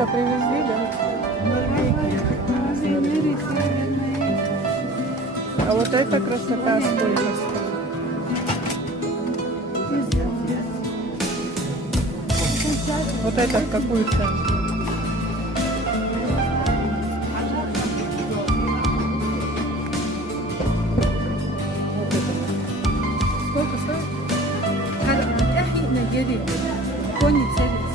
Сколько привезли, да? А вот эта красота сколько стоит? Вот это в какую цену? Вот это. Сколько стоит? احنا جري كوني تسلس